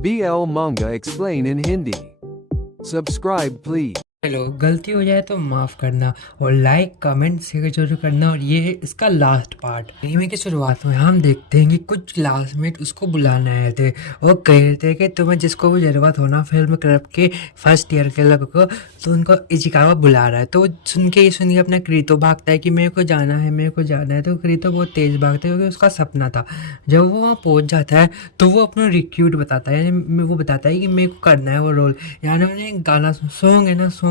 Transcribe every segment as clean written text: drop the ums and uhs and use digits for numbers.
BL Manga Explain in Hindi. Subscribe please. Hello, गलती हो जाए तो माफ़ करना और लाइक कमेंट शेयर जरूर करना। और ये है इसका लास्ट पार्ट। एनीमे की शुरुआत में हम देखते हैं कि कुछ क्लासमेट उसको बुलाने आए थे और कह रहे थे कि तुम्हें जिसको भी ज़रूरत होना फिल्म क्लब के फर्स्ट ईयर के लोगों को, तो उनको इचिकावा बुला रहा है। तो सुन के अपना क्रीतो भागता है कि मेरे को जाना है, मेरे को जाना है। तो क्रीतो बहुत तेज़ भागता है क्योंकि उसका सपना था। जब वो वहाँ पहुँच जाता है तो वो अपना रिक्रूट बताता है, यानी वो बताता है कि मेरे को करना है वो रोल। यानी उन्हें गाना सॉन्ग है ना, सॉन्ग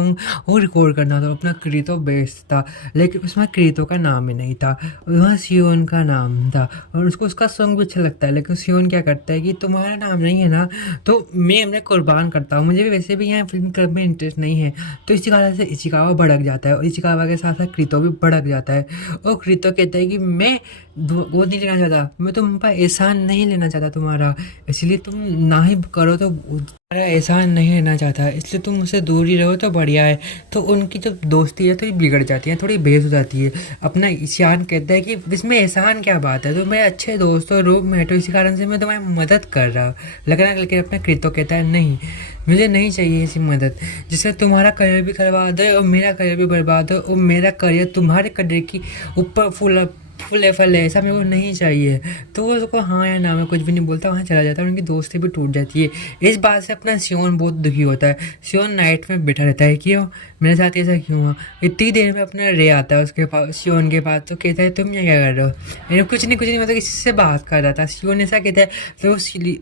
वो रिकॉर्ड करना था। अपना क्रीतो बेस्ट था, लेकिन उसमें क्रीतो का नाम ही नहीं था, वहाँ सियोन का नाम था। और उसको उसका सॉन्ग भी अच्छा लगता है, लेकिन सियोन क्या करता है कि तुम्हारा नाम नहीं है ना, तो मैं अपने कुर्बान करता हूँ। मुझे भी वैसे भी यहाँ फिल्म क्लब में इंटरेस्ट नहीं है। तो इसी कारण से इचिकावा भड़क जाता है और इचिकावा के साथ साथ क्रीतो भी भड़क जाता है। और क्रीतो कहता है कि मैं वो नहीं लेना चाहता, मैं तुम पर एहसान नहीं लेना चाहता तुम्हारा, इसलिए तुम ना ही करो तो तुम्हारा एहसान नहीं लेना चाहता, इसलिए तुम मुझसे दूर ही रहो तो बढ़िया है। तो उनकी जो दोस्ती है थोड़ी बिगड़ जाती है, थोड़ी बेस हो जाती है। अपना ईशान कहता है कि इसमें एहसान क्या बात है, तो मेरे अच्छे दोस्त और रूममेट हो, इसी कारण से मैं तुम्हारी मदद कर रहा हूँ। लेकिन अपना क्रीतो कहता है नहीं, मुझे नहीं चाहिए ऐसी मदद जिससे तुम्हारा करियर भी बर्बाद है और मेरा करियर भी बर्बाद हो और मेरा करियर तुम्हारे करियर की ऊपर फुल फल है, ऐसा मेरे को नहीं चाहिए। तो वो उसको हाँ या ना में कुछ भी नहीं बोलता, वहाँ चला जाता है। उनकी दोस्ती भी टूट जाती है। इस बात से अपना सियोन बहुत दुखी होता है। सियोन नाइट में बैठा रहता है, क्यों मेरे साथ ऐसा क्यों हुआ। इतनी देर में अपना रे आता है उसके पास, सियोन के पास। तो कहता है तुम यहाँ क्या कर रहे हो। मैंने कुछ नहीं मतलब किसी से बात कर रहा था। सियोन ऐसा कहता है। तो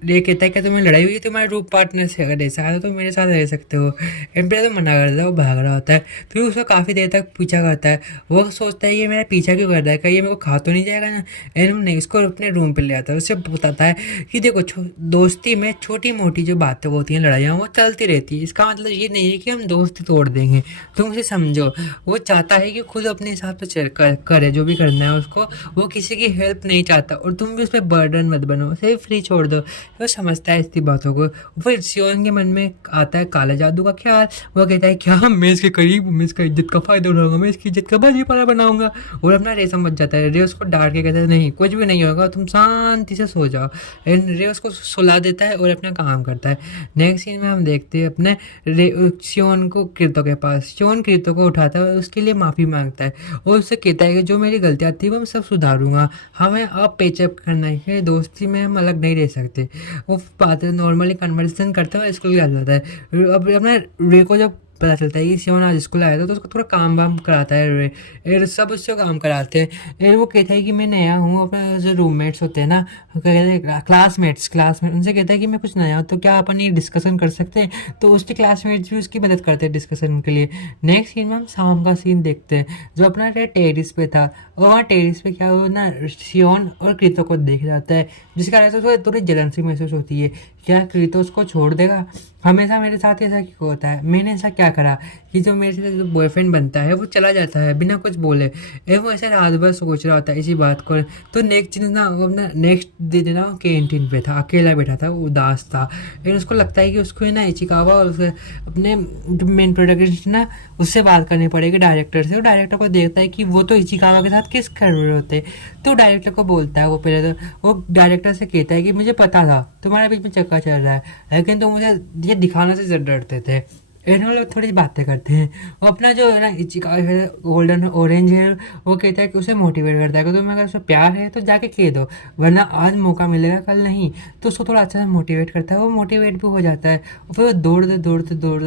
रे कहता है कि तुम्हें लड़ाई हुई तुम्हारे रूप पार्टनर से, अगर ऐसा है तो मेरे साथ रह सकते हो। एम्पायर तो मना कर देता है, वो भाग रहा होता है। फिर उसको काफ़ी देर तक पीछा करता है। वो सोचता है ये मेरा पीछा क्यों कर रहा है, कहीं ये मेरे को खा तो नहीं जाएगा ना। एनम ने इसको अपने रूम पे ले आता है, उससे बताता है कि देखो दोस्ती में छोटी मोटी जो बातें होती हैं, लड़ाइयाँ, वो चलती रहती है। इसका मतलब ये नहीं है कि हम दोस्ती तोड़ देंगे, तुम उसे समझो। वो चाहता है कि खुद अपने हिसाब से करे जो भी करना है उसको। वो किसी की हेल्प नहीं चाहता और तुम भी उस पर बर्डन मत बनो, उसे फ्री छोड़ दो। वो समझता है इतनी बातों को। फिर सियोन के मन में आता है काला जादू का ख्याल। वो कहता है क्या मैं इसके करीब, मैं इसका इज्जत का फायदा उठाऊंगा, मैं इसकी इज्जत का बाजीपाला बनाऊंगा। और अपना रे समझ जाता है। रे उसको डांट के कहता है नहीं कुछ भी नहीं होगा, तुम शांति से सो जाओ। रे उसको सुला देता है और अपना काम करता है। नेक्स्ट सीन में हम देखते हैं अपने सियोन को क्रीतो के पास। सियोन क्रीतो को उठाता है और उसके लिए माफ़ी मांगता है और उससे कहता है कि जो मेरी गलतियाँ थी वो मैं सब सुधारूंगा, हमें अब पेचअप करना है, दोस्ती में हम अलग नहीं रह सकते। वो बातें नॉर्मली कन्वर्सेशन करते हुए स्कूल आ जाता है। अब अपने रे को जब पता चलता है कि सियोन आज स्कूल आया था, तो उसको थोड़ा काम वाम कराता है रे। फिर सब उससे काम कराते हैं। फिर वो कहता है कि मैं नया हूँ। अपने जो रूममेट्स होते हैं ना, कहते हैं क्लासमेट उनसे कहता है कि मैं कुछ नया हूँ, तो क्या अपन ये डिस्कशन कर सकते हैं। तो उसके क्लासमेट्स भी उसकी मदद करते हैं डिस्कशन के लिए। नेक्स्ट सीन में हम शाम का सीन देखते हैं, जो अपना टेरिस पे था। और वहाँ टेरिस पे क्या हुआ ना, सियोन और क्रीतो को देख जाता है, जिसके कारण से उसको थोड़ी जलन सी महसूस होती है। क्या क्रीतो उसको छोड़ देगा। हमेशा मेरे साथ ऐसा क्यों होता है, मैंने ऐसा क्या करा कि जो मेरे से जो बॉयफ्रेंड बनता है वो चला जाता है बिना कुछ बोले। वो ऐसा रात भर सोच रहा होता है इसी बात को। तो नेक्स्ट दिन ना, वो अपना नेक्स्ट दिन ना कैंटीन पे था, अकेला बैठा था, उदास था। लेकिन उसको लगता है कि उसको ना इचिकावा और उसके अपने मेन प्रोडक्ट ना उससे बात करनी पड़ेगी, डायरेक्टर से। वो डायरेक्टर को देखता है कि वो तो इचिकावा के साथ किस कर रहे होते। तो डायरेक्टर को बोलता है, वो पहले तो वो डायरेक्टर से कहता है कि मुझे पता था तुम्हारे बीच में चक्कर चल रहा है, लेकिन तुम मुझे ये दिखाने से डरते थे। इन लोग थोड़ी बातें करते हैं। वो अपना जो है ना इचिकावा है, गोल्डन ऑरेंज है, वो कहता है कि उसे मोटिवेट करता है कि तुम्हें अगर उसे प्यार है तो जाके कह दो, वरना आज मौका मिलेगा कल नहीं। तो उसको थोड़ा अच्छा से मोटिवेट करता है, वो मोटिवेट भी हो जाता है। और फिर वो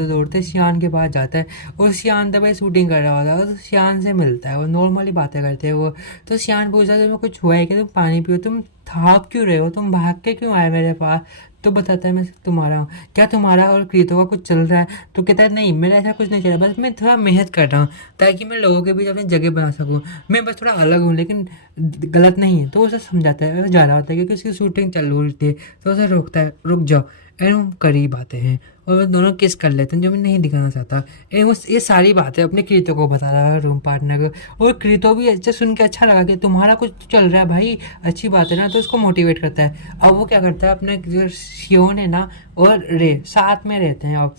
दौड़ते सियान के पास जाता है। और सियान तब शूटिंग कर रहा होता है, तो सियान से मिलता है, वो नॉर्मली बातें करते हैं वो। तो सियान पूछता है तुम्हें कुछ हुआ है कि तुम पानी पियो, तुम थाप क्यों रहे हो, तुम भाग के क्यों आए मेरे पास। तो बताता है मैं तुम्हारा हूँ, क्या तुम्हारा और क्रीतो का कुछ चल रहा है। तो कहता है नहीं मेरा ऐसा कुछ नहीं चल रहा, बस मैं थोड़ा मेहनत कर रहा हूँ ताकि मैं लोगों के बीच अपनी जगह बना सकूँ। मैं बस थोड़ा अलग हूँ, लेकिन गलत नहीं है। तो उसे समझाता है, जा रहा होता है क्योंकि उसकी शूटिंग चल रही थी। तो उसे रोकता है, रुक जाओ। एंड वो करीब आते हैं और वो दोनों किस कर लेते हैं, जो मैं नहीं दिखाना चाहता। एंड वो ये सारी बातें अपने क्रीतो को बता रहा है, रूम पार्टनर को। और क्रीतो भी अच्छा सुन के अच्छा लगा कि तुम्हारा कुछ चल रहा है भाई, अच्छी बात है ना। तो उसको मोटिवेट करता है। अब वो क्या करता है, अपने जो सियोन है ना और रे साथ में रहते हैं। अब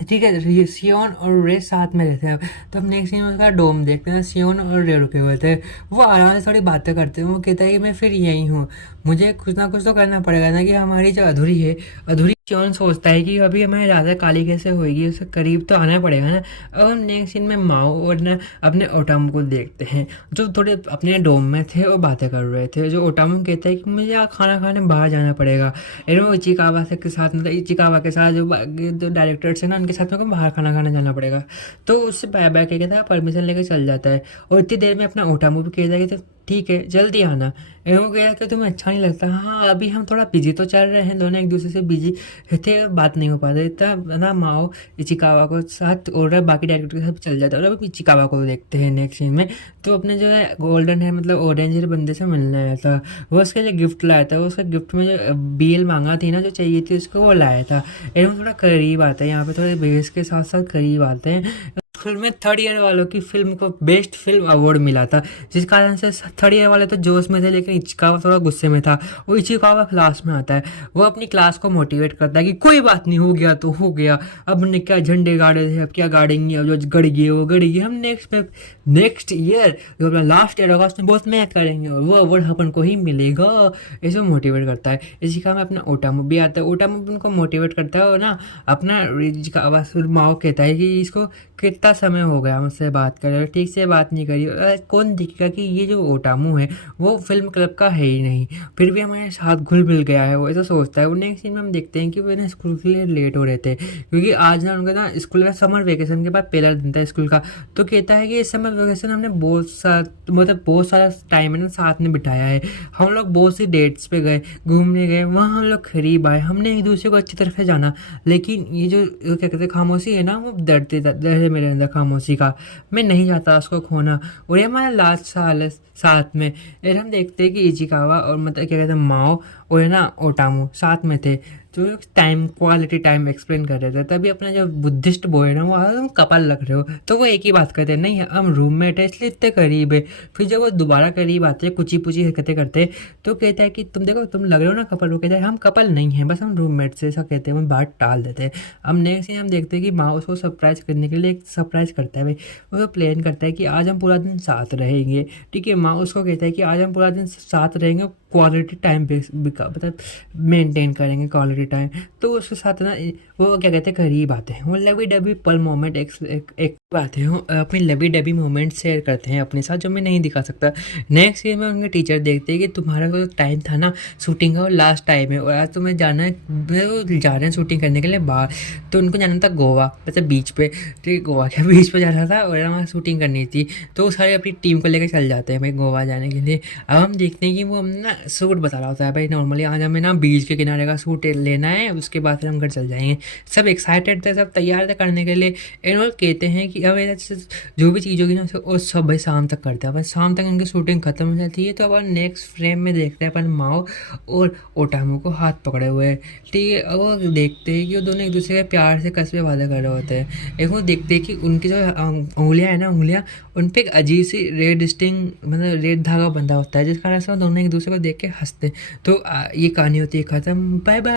ठीक है, सियोन और रे साथ में रहते हैं। तो हम नेक्स्ट सीन में उसका डोम देखते हैं, सियोन और रे रुके हुए थे, वो आराम से थोड़ी बातें करते हैं। वो कहता है कि मैं फिर यही हूँ, मुझे कुछ ना कुछ तो करना पड़ेगा ना, कि हमारी जो अधूरी है अधूरी। सियोन सोचता है कि अभी हमारी राजा काली कैसे होएगी, उसके करीब तो आना पड़ेगा ना। अब हम नेक्स्ट सीन में माओ और ना अपने ओटामू को देखते हैं, जो थोड़े अपने डोम में थे और बातें कर रहे थे। जो ओटामू कहता है कि मुझे यहाँ खाना खाने बाहर जाना पड़ेगा, वो इचिकावा से के साथ, मतलब इचिकावा के साथ जो डायरेक्टर्स हैं ना, उनके साथ में को बाहर खाना खाने जाना पड़ेगा। तो उससे बाय बाय कह कहता है, परमिशन लेकर चल जाता है। और इतनी देर में अपना ओटामू भी कहता है कि तो ठीक है जल्दी आना। एवं कह कि तुम्हें अच्छा नहीं लगता। हाँ अभी हम थोड़ा बिजी तो चल रहे हैं, दोनों एक दूसरे से बिजी थे, बात नहीं हो पाते। इतना ना माओ इचिकावा को साथ और बाकी डायरेक्टर के साथ चल जाता है। और अब इचिकावा को देखते हैं नेक्स्ट सीन में, तो अपने जो है गोल्डन है मतलब ऑरेंज हेयर बंदे से मिलने आया था। वो उसके लिए गिफ्ट लाया था, वो उसका गिफ्ट में जो बेल मांगा थी ना, जो चाहिए थी उसको, वो लाया था। एवं थोड़ा करीब आता है यहाँ पे, थोड़े बेस के साथ साथ करीब आते हैं। फिल्म में थर्ड ईयर वालों की फिल्म को बेस्ट फिल्म अवार्ड मिला था, जिस कारण से थर्ड ईयर वाले तो जोश में थे, लेकिन इचिकावा थोड़ा गुस्से में था। वो इचिकावा क्लास में आता है, वो अपनी क्लास को मोटिवेट करता है कि कोई बात नहीं, हो गया तो हो गया, अब हमने क्या झंडे गाड़े थे, अब क्या गाड़ेंगे, अब जो गड़ गए वो गड़ गए, हम नेक्स्ट ईयर जो अपना लास्ट ईयर होगा उसमें बहुत मेहनत करेंगे और वो अवार्ड अपन को ही मिलेगा। ऐसे मोटिवेट करता है। इसी का में अपना ओटामू भी आता है, ओटामू भी उनको मोटिवेट करता है। और ना अपना इचिकावा माओ कहता है कि इसको कितना समय हो गया मुझसे बात करे, ठीक से बात नहीं करी, कौन दिखेगा कि ये जो ओटामू है वो फिल्म क्लब का है ही नहीं, फिर भी हमारे साथ घुल मिल गया है, वो ऐसा सोचता है। वो नेक्स्ट सीन में हम देखते हैं कि वो ना स्कूल के लिए लेट हो रहे थे, क्योंकि आज ना उनका ना स्कूल में समर वेकेशन के बाद पहला दिन था स्कूल का। तो कहता है कि इस समर वेकेशन हमने बहुत सारा टाइम है ना साथ में बिताया है, हम लोग बहुत सी डेट्स पे गए, घूमने गए, वहाँ हम लोग करीब आए, हमने एक दूसरे को अच्छी तरह से जाना। लेकिन ये जो क्या कहते हैं खामोशी है ना, वो दर्द है मेरे अंदर खामोशी का, मैं नहीं चाहता उसको खोना। और ये हमारा लास्ट साल है साथ में। फिर हम देखते हैं कि इचिकावा और मतलब क्या कहते हैं माओ और है ना ओटामू साथ में थे, तो टाइम क्वालिटी टाइम एक्सप्लेन कर रहे थे। तभी अपना जो बुद्धिस्ट बॉय है ना, वो तुम कपल लग रहे हो, तो वो एक ही बात करते हैं, नहीं हम रूममेट है इसलिए इतने करीब है। फिर जब वो दोबारा करीब आते हैं, कुची पुची हरकतें करते हैं, तो कहता है कि तुम देखो तुम लग रहे हो ना कपल। वो कहता है हम कपल नहीं हैं, बस हम रूममेट से, ऐसा कहते हैं, हम बात टाल देते हैं। अब नेक्स्ट सीन हम देखते हैं कि माँ उसको सरप्राइज करने के लिए एक सरप्राइज करता है भाई। वो प्लान करता है कि आज हम पूरा दिन साथ रहेंगे, ठीक है। माँ उसको कहता है कि आज हम पूरा दिन साथ रहेंगे, क्वालिटी टाइम पे मतलब मेंटेन करेंगे क्वालिटी टाइम। तो उसके साथ ना वो क्या कहते हैं करीब आते हैं, वो लवी डबी पल मोमेंट एक बात है, वो अपनी लवी डबी मोमेंट शेयर करते हैं अपने साथ, जो मैं नहीं दिखा सकता। नेक्स्ट ईयर में उनके टीचर देखते हैं कि तुम्हारा जो टाइम था ना शूटिंग का, वो लास्ट टाइम है और आज तुम्हें जाना है, वो जा रहे हैं शूटिंग करने के लिए बाहर। तो उनको जाना था गोवा, मतलब बीच पे, ठीक है गोवा क्या बीच पे जाना था और वहाँ शूटिंग करनी थी। तो वो सारे अपनी टीम को लेकर चल जाते हैं भाई गोवा जाने के लिए। अब हम देखते हैं कि वो हम ना सूट बता रहा होता है भाई, नॉर्मली आज हमें ना बीच के किनारे का सूट लेना है, उसके बाद फिर हम घर चल जाएंगे। सब एक्साइटेड थे, सब तैयार थे करने के लिए। एंड वो कहते हैं कि अब जो भी चीज़ होगी ना वो सब भाई शाम तक करते हैं। अपन शाम तक उनकी शूटिंग खत्म हो जाती है। तो अपन नेक्स्ट फ्रेम में देखते हैं अपन माओ और ओटामू को हाथ पकड़े हुए हैं, ठीक है। अब वो देखते हैं कि वो दोनों एक दूसरे के प्यार से कस्बे वादे कर रहे होते हैं। एक वो देखते हैं कि उनकी जो उंगलियाँ हैं ना, उंगलियाँ उन पर एक अजीब सी रेड स्टिंग मतलब रेड धागा बंधा होता है, जिस कारण से वो दोनों एक दूसरे को देख के हंसते हैं। तो ये कहानी होती है ख़त्म। Bye bye.